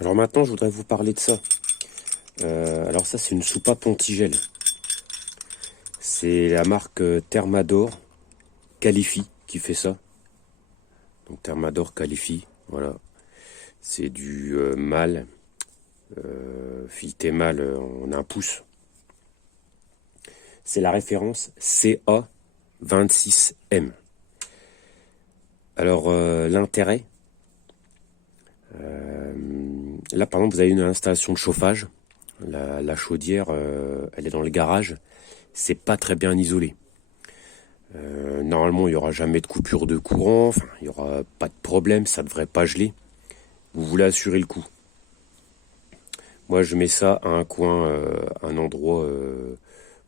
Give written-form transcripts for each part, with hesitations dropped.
Alors maintenant, je voudrais vous parler de ça. Alors ça, c'est une soupape antigel. C'est la marque Thermador Qualifi qui fait ça. Donc Thermador Qualifi, voilà. C'est du mâle, fileté mâle en un pouce. C'est la référence CA26M. Alors l'intérêt, là par exemple vous avez une installation de chauffage, la chaudière elle est dans le garage, c'est pas très bien isolé. Normalement il n'y aura jamais de coupure de courant, enfin, il n'y aura pas de problème, ça ne devrait pas geler. Vous voulez assurer le coup. Moi je mets ça à un coin, un endroit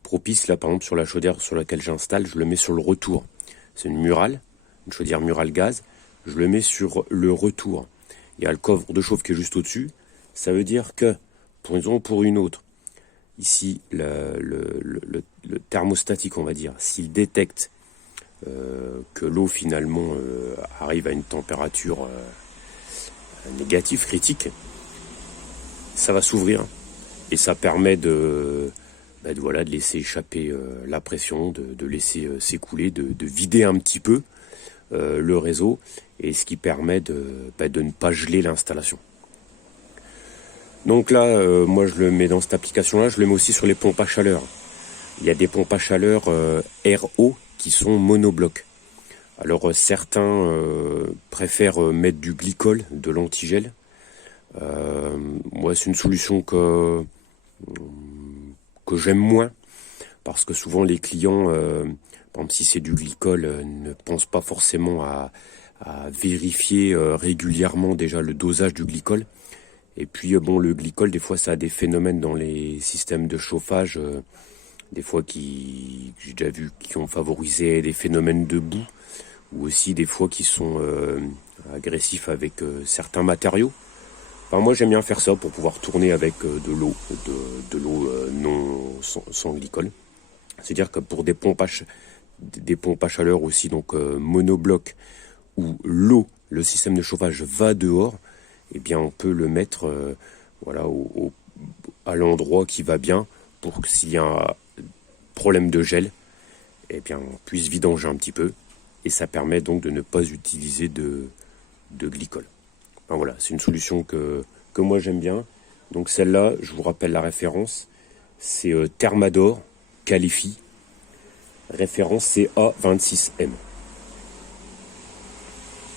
propice, là par exemple sur la chaudière sur laquelle j'installe, je le mets sur le retour. C'est une murale, une chaudière murale gaz, je le mets sur le retour. Il y a le coffre de chauffe qui est juste au-dessus. Ça veut dire que, pour une raison ou pour une autre, ici, le thermostatique, on va dire, s'il détecte que l'eau finalement arrive à une température négative, critique, ça va s'ouvrir. Et ça permet de laisser échapper la pression, de laisser s'écouler, de vider un petit peu le réseau, et ce qui permet de ne pas geler l'installation. Donc là, moi je le mets dans cette application-là, je le mets aussi sur les pompes à chaleur. Il y a des pompes à chaleur RO qui sont monoblocs. Alors certains préfèrent mettre du glycol, de l'antigel. Moi c'est une solution que j'aime moins, parce que souvent les clients, par exemple si c'est du glycol, ne pensent pas forcément à vérifier régulièrement déjà le dosage du glycol. Et puis bon, le glycol, des fois ça a des phénomènes dans les systèmes de chauffage, des fois j'ai déjà vu qui ont favorisé des phénomènes de boue, ou aussi des fois qui sont agressifs avec certains matériaux. Enfin, moi j'aime bien faire ça pour pouvoir tourner avec de l'eau, de l'eau sans glycol. C'est-à-dire que pour des pompes à chaleur aussi, donc monobloc, où l'eau, le système de chauffage va dehors, eh bien on peut le mettre à l'endroit qui va bien, pour que s'il y a un problème de gel, eh bien on puisse vidanger un petit peu, et ça permet donc de ne pas utiliser de glycol. Enfin, voilà, c'est une solution que moi j'aime bien. Donc celle-là, je vous rappelle la référence, c'est Thermador Qualifi, référence CA26M.